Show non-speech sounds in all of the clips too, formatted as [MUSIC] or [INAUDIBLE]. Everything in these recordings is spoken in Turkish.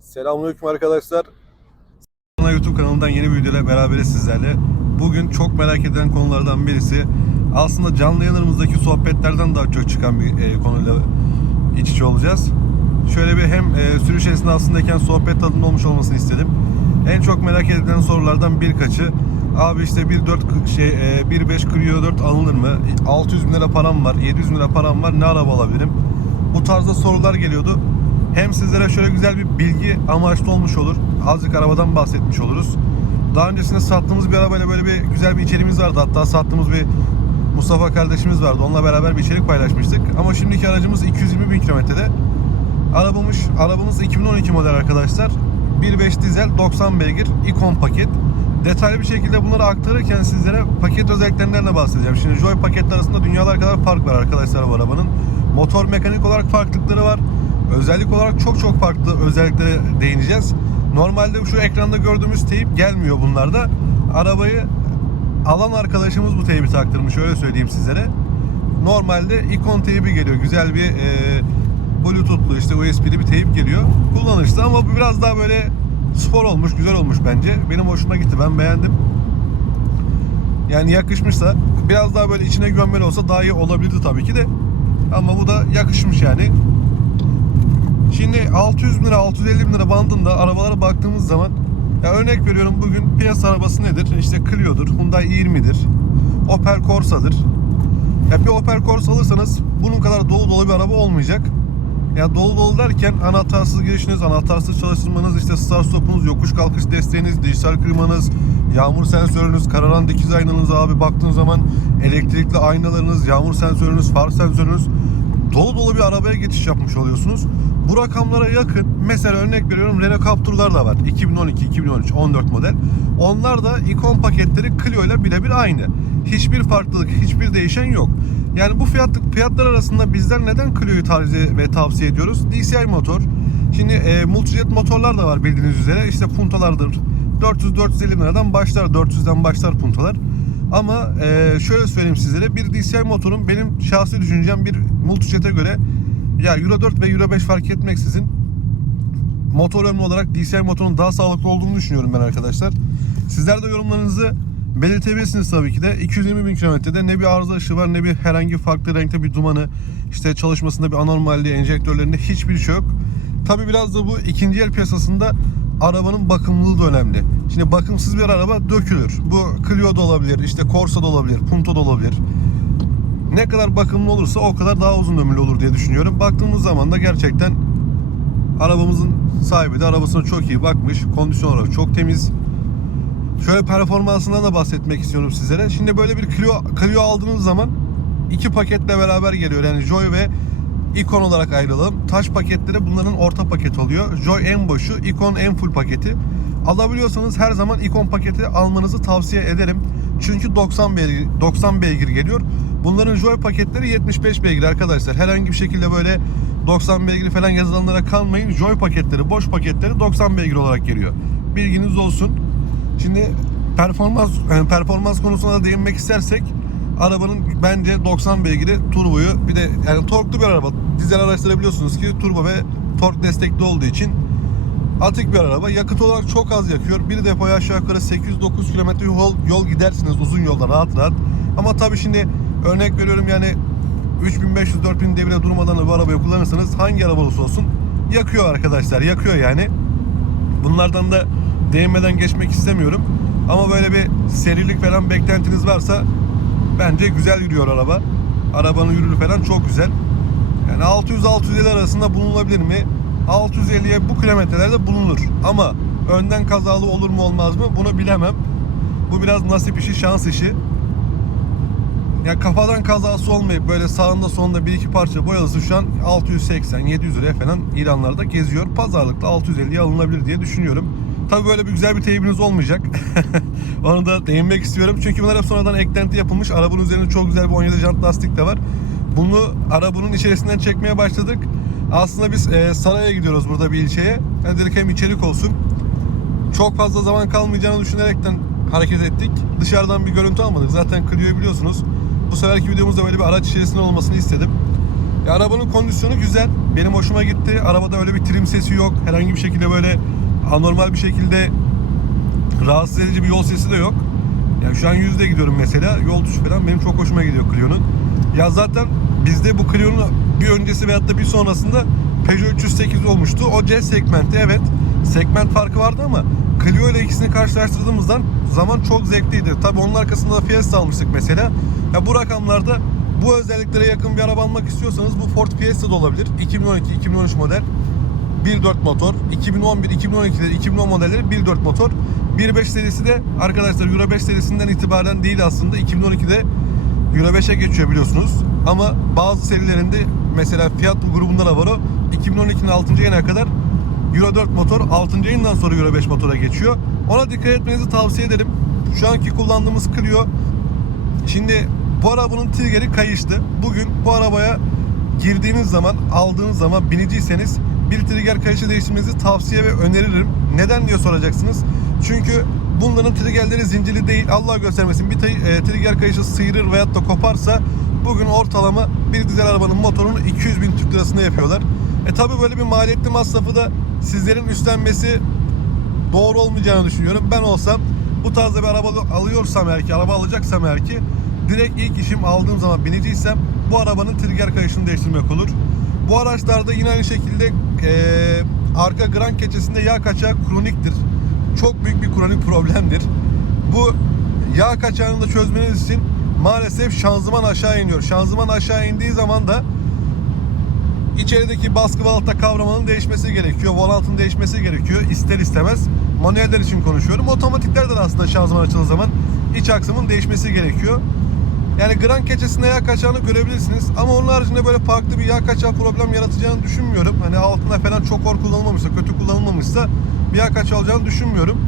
Selamünaleyküm arkadaşlar. YouTube kanalından yeni bir videoyla beraberiz sizlerle. Bugün çok merak edilen konulardan birisi aslında canlı yayınlarımızdaki sohbetlerden daha çok çıkan bir e, konuyla iç içe olacağız. Şöyle bir hem e, sürüş esnasındayken sohbet tadında olmuş olmasını istedim. En çok merak edilen sorulardan birkaçı Abi işte 1.4 şey e, 1.5 Clio 4 alınır mı? 600 bin lira param var, 700 bin lira param var. Ne araba alabilirim? Bu tarzda sorular geliyordu. Hem sizlere şöyle güzel bir bilgi amaçlı olmuş olur. Azıcık arabadan bahsetmiş oluruz. Daha öncesinde sattığımız bir arabayla böyle bir güzel bir içeriğimiz vardı. Hatta sattığımız bir Mustafa kardeşimiz vardı. Onunla beraber bir içerik paylaşmıştık. Ama şimdiki aracımız 220 bin kilometrede. Arabamız, arabamız 2012 model arkadaşlar. 1.5 dizel 90 beygir ikon paket. Detaylı bir şekilde bunları aktarırken sizlere paket özelliklerinden de bahsedeceğim. Şimdi Joy paketler arasında dünyalar kadar fark var arkadaşlar bu arabanın. Motor mekanik olarak farklılıkları var. Özellik olarak çok çok farklı özelliklere değineceğiz. Normalde şu ekranda gördüğümüz teyip gelmiyor bunlarda. Arabayı alan arkadaşımız bu teybi taktırmış öyle söyleyeyim sizlere. Normalde ikon teybi geliyor. Güzel bir e, Bluetooth'lu işte USB'li bir teyip geliyor. Kullanışlı ama bu biraz daha böyle spor olmuş, güzel olmuş bence. Benim hoşuma gitti. Ben beğendim. Yani yakışmışsa biraz daha böyle içine gömmeli olsa daha iyi olabilirdi tabii ki de. Ama bu da yakışmış yani. Şimdi 600 bin lira 650 bin lira bandında arabalara baktığımız zaman ya örnek veriyorum bugün piyasa arabası nedir? İşte Clio'dur, Hyundai i20'dir, Opel Corsa'dır. Ya bir Opel Corsa alırsanız bunun kadar dolu dolu bir araba olmayacak. Ya dolu dolu derken anahtarsız girişiniz, anahtarsız çalıştırmanız, işte start stopunuz, yokuş kalkış desteğiniz, dijital klimanız, yağmur sensörünüz, kararan dikiz aynanız abi baktığın zaman elektrikli aynalarınız, yağmur sensörünüz, far sensörünüz dolu dolu bir arabaya geçiş yapmış oluyorsunuz. Bu rakamlara yakın mesela örnek veriyorum Renault Captur'lar da var. 2012, 2013, 14 model. Onlar da ikon paketleri Clio ile birebir aynı. Hiçbir farklılık, hiçbir değişen yok. Yani bu fiyat, fiyatlar arasında bizler neden Clio'yu tercih ve tavsiye ediyoruz? DCI motor. Şimdi e, multijet motorlar da var bildiğiniz üzere. İşte puntolardır. 400-450 liradan başlar, 400'den başlar puntolar. Ama e, şöyle söyleyeyim sizlere bir DCI motorun benim şahsi düşüncem bir multijet'e göre ya Euro 4 ve Euro 5 fark etmeksizin motor ömrü olarak DCI motorun daha sağlıklı olduğunu düşünüyorum ben arkadaşlar. Sizler de yorumlarınızı belirtebilirsiniz tabii ki de. 220 bin kilometrede ne bir arıza ışığı var ne bir herhangi farklı renkte bir dumanı işte çalışmasında bir anormalliği enjektörlerinde hiçbir şey yok. Tabii biraz da bu ikinci el piyasasında arabanın bakımlılığı da önemli. Şimdi bakımsız bir araba dökülür. Bu Clio da olabilir, işte Corsa da olabilir, Punto da olabilir. Ne kadar bakımlı olursa o kadar daha uzun ömürlü olur diye düşünüyorum. Baktığımız zaman da gerçekten arabamızın sahibi de arabasına çok iyi bakmış. Kondisyon olarak çok temiz. Şöyle performansından da bahsetmek istiyorum sizlere. Şimdi böyle bir Clio, Clio aldığınız zaman iki paketle beraber geliyor. Yani Joy ve Icon olarak ayrılalım. Taş paketleri bunların orta paket oluyor. Joy en boşu, Icon en full paketi. Alabiliyorsanız her zaman Icon paketi almanızı tavsiye ederim. Çünkü 90 beygir, 90 beygir geliyor. Bunların Joy paketleri 75 beygir arkadaşlar. Herhangi bir şekilde böyle 90 beygir falan yazılanlara kalmayın. Joy paketleri, boş paketleri 90 beygir olarak geliyor. Bilginiz olsun. Şimdi performans performans konusuna da değinmek istersek arabanın bence 90 beygiri turboyu bir de yani torklu bir araba. Dizel araçları biliyorsunuz ki turbo ve tork destekli olduğu için atik bir araba. Yakıt olarak çok az yakıyor. Bir depoya aşağı yukarı 8-9 kilometre yol, yol gidersiniz uzun yolda rahat rahat. Ama tabii şimdi örnek veriyorum yani 3500-4000 devre durmadan bu arabayı kullanırsanız hangi araba olursa olsun yakıyor arkadaşlar. Yakıyor yani. Bunlardan da değinmeden geçmek istemiyorum. Ama böyle bir serilik falan beklentiniz varsa bence güzel yürüyor araba. Arabanın yürürü falan çok güzel. Yani 600-650 arasında bulunabilir mi? 650'ye bu kilometrelerde bulunur. Ama önden kazalı olur mu olmaz mı bunu bilemem. Bu biraz nasip işi, şans işi. Ya kafadan kazası olmayıp böyle sağında sonunda bir iki parça boyalısı şu an 680-700 liraya falan İranlarda geziyor. Pazarlıkta 650'ye alınabilir diye düşünüyorum. Tabii böyle bir güzel bir teybiniz olmayacak. [LAUGHS] Onu da değinmek istiyorum. Çünkü bunlar hep sonradan eklenti yapılmış. Arabanın üzerinde çok güzel bir 17 jant lastik de var. Bunu arabanın içerisinden çekmeye başladık. Aslında biz e, Saray'a gidiyoruz burada bir ilçeye. Yani dedik hem içerik olsun. Çok fazla zaman kalmayacağını düşünerekten hareket ettik. Dışarıdan bir görüntü almadık. Zaten Clio'yu biliyorsunuz. Bu seferki videomuzda böyle bir araç içerisinde olmasını istedim. Ya arabanın kondisyonu güzel. benim hoşuma gitti. Arabada öyle bir trim sesi yok. Herhangi bir şekilde böyle anormal bir şekilde rahatsız edici bir yol sesi de yok. Yani şu an yüzde gidiyorum mesela. Yol tuşu falan benim çok hoşuma gidiyor Clio'nun. Ya zaten bizde bu Clio'nun bir öncesi veyahut da bir sonrasında Peugeot 308 olmuştu. O C segmenti evet. Segment farkı vardı ama Clio ile ikisini karşılaştırdığımızdan zaman çok zevkliydi. Tabi onun arkasında da Fiesta almıştık mesela. Ya bu rakamlarda bu özelliklere yakın bir araba almak istiyorsanız bu Ford Fiesta da olabilir. 2012-2013 model. 1.4 motor. 2011, 2012'de 2010 modelleri 1.4 motor. 1.5 serisi de arkadaşlar Euro 5 serisinden itibaren değil aslında. 2012'de Euro 5'e geçiyor biliyorsunuz. Ama bazı serilerinde mesela Fiat grubunda da var o. 2012'nin 6. ayına kadar Euro 4 motor 6. ayından sonra Euro 5 motora geçiyor. Ona dikkat etmenizi tavsiye ederim. Şu anki kullandığımız Clio Şimdi bu arabanın triggeri kayıştı. Bugün bu arabaya girdiğiniz zaman, aldığınız zaman biniciyseniz bir trigger kayışı değiştirmenizi tavsiye ve öneririm. Neden diye soracaksınız. Çünkü bunların triggerleri zincirli değil. Allah göstermesin bir e, trigger kayışı sıyırır veyahut da koparsa bugün ortalama bir dizel arabanın motorunu 200 bin Türk lirasında yapıyorlar. E tabi böyle bir maliyetli masrafı da sizlerin üstlenmesi doğru olmayacağını düşünüyorum. Ben olsam bu tarzda bir araba alıyorsam eğer ki, araba alacaksam eğer ki direkt ilk işim aldığım zaman biniciysem bu arabanın trigger kayışını değiştirmek olur. Bu araçlarda yine aynı şekilde eee, arka gran keçesinde yağ kaçağı kroniktir. Çok büyük bir kronik problemdir. Bu yağ kaçağını da çözmeniz için maalesef şanzıman aşağı iniyor. Şanzıman aşağı indiği zaman da içerideki baskı balata kavramanın değişmesi gerekiyor. Volantın değişmesi gerekiyor. İster istemez. Manueller için konuşuyorum. Otomatiklerden aslında şanzıman açıldığı zaman iç aksımın değişmesi gerekiyor. Yani gran keçesinde yağ kaçağını görebilirsiniz. Ama onun haricinde böyle farklı bir yağ kaçağı problem yaratacağını düşünmüyorum. Hani altında falan çok hor kullanılmamışsa, kötü kullanılmamışsa bir yağ kaçağı olacağını düşünmüyorum.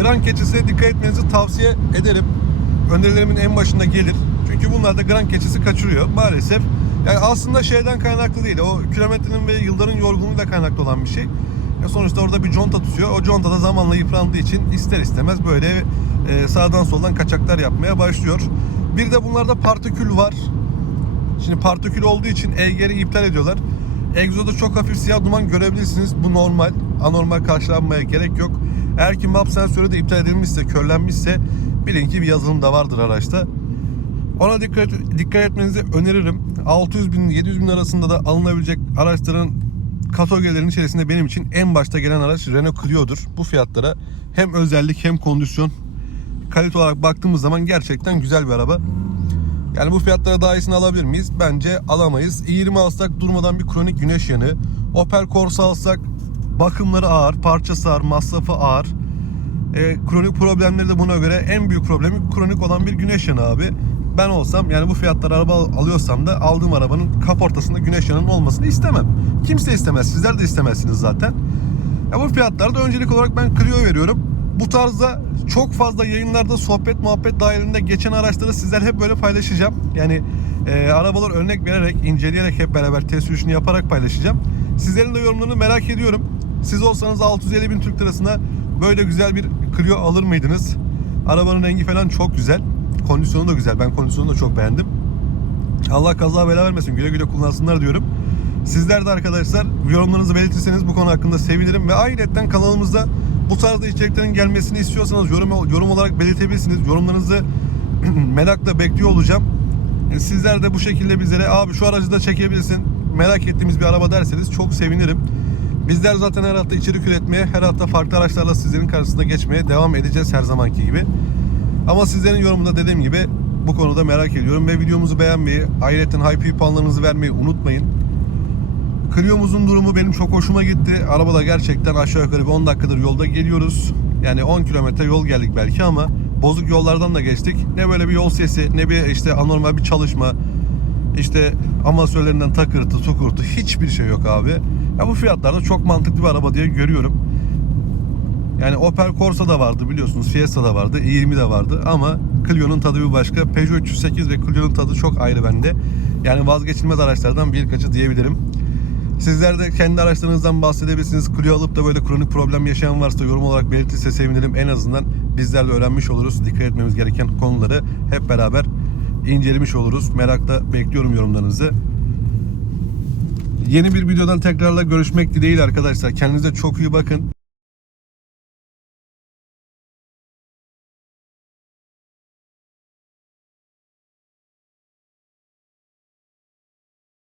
Gran keçesine dikkat etmenizi tavsiye ederim. Önerilerimin en başında gelir. Çünkü bunlar da gran keçesi kaçırıyor maalesef. Yani aslında şeyden kaynaklı değil. O kilometrenin ve yılların yorgunluğuyla kaynaklı olan bir şey. Ya sonuçta orada bir conta tutuyor. O conta da zamanla yıprandığı için ister istemez böyle e, sağdan soldan kaçaklar yapmaya başlıyor. Bir de bunlarda partikül var. Şimdi partikül olduğu için EGR'i iptal ediyorlar. Egzoda çok hafif siyah duman görebilirsiniz. Bu normal. Anormal karşılanmaya gerek yok. Eğer ki map sensörü de iptal edilmişse, körlenmişse bilin ki bir yazılım da vardır araçta. Ona dikkat dikkat etmenizi öneririm. 600 bin 700 bin arasında da alınabilecek araçların kategorilerin içerisinde benim için en başta gelen araç Renault Clio'dur. Bu fiyatlara hem özellik hem kondisyon kalite olarak baktığımız zaman gerçekten güzel bir araba. Yani bu fiyatlara daha iyisini alabilir miyiz? Bence alamayız. i20 alsak durmadan bir kronik güneş yanığı. Opel Corsa alsak bakımları ağır, parçası ağır, masrafı ağır. E, kronik problemleri de buna göre en büyük problemi kronik olan bir güneş yanığı abi. Ben olsam yani bu fiyatlara araba alıyorsam da aldığım arabanın kaportasında güneş yanığının olmasını istemem. Kimse istemez. Sizler de istemezsiniz zaten. Ya bu fiyatlarda öncelik olarak ben Clio veriyorum. Bu tarzda çok fazla yayınlarda sohbet muhabbet dahilinde geçen araçları sizler hep böyle paylaşacağım. Yani e, arabalar örnek vererek, inceleyerek hep beraber test sürüşünü yaparak paylaşacağım. Sizlerin de yorumlarını merak ediyorum. Siz olsanız 650 bin Türk lirasına böyle güzel bir Clio alır mıydınız? Arabanın rengi falan çok güzel. Kondisyonu da güzel. Ben kondisyonunu da çok beğendim. Allah kaza bela vermesin. Güle güle kullansınlar diyorum. Sizler de arkadaşlar yorumlarınızı belirtirseniz bu konu hakkında sevinirim. Ve ayrıca kanalımızda bu tarzda içeriklerin gelmesini istiyorsanız yorum, yorum olarak belirtebilirsiniz. Yorumlarınızı [CLEARS THROAT] merakla bekliyor olacağım. Yani sizler de bu şekilde bizlere abi şu aracı da çekebilirsin. Merak ettiğimiz bir araba derseniz çok sevinirim. Bizler zaten her hafta içerik üretmeye, her hafta farklı araçlarla sizlerin karşısına geçmeye devam edeceğiz her zamanki gibi. Ama sizlerin yorumunda dediğim gibi bu konuda merak ediyorum ve videomuzu beğenmeyi, ayrıca hype puanlarınızı vermeyi unutmayın. Clio'muzun durumu benim çok hoşuma gitti. Arabada gerçekten aşağı yukarı bir 10 dakikadır yolda geliyoruz. Yani 10 kilometre yol geldik belki ama bozuk yollardan da geçtik. Ne böyle bir yol sesi, ne bir işte anormal bir çalışma, işte amasörlerinden takırtı, tukurtu hiçbir şey yok abi. Ya bu fiyatlarda çok mantıklı bir araba diye görüyorum. Yani Opel Corsa da vardı biliyorsunuz. Fiesta da vardı. i20 de vardı ama Clio'nun tadı bir başka. Peugeot 308 ve Clio'nun tadı çok ayrı bende. Yani vazgeçilmez araçlardan birkaçı diyebilirim. Sizler de kendi araçlarınızdan bahsedebilirsiniz. Clio alıp da böyle kronik problem yaşayan varsa yorum olarak belirtirse sevinirim. En azından bizler de öğrenmiş oluruz. Dikkat etmemiz gereken konuları hep beraber incelemiş oluruz. Merakla bekliyorum yorumlarınızı. Yeni bir videodan tekrarla görüşmek dileğiyle arkadaşlar. Kendinize çok iyi bakın.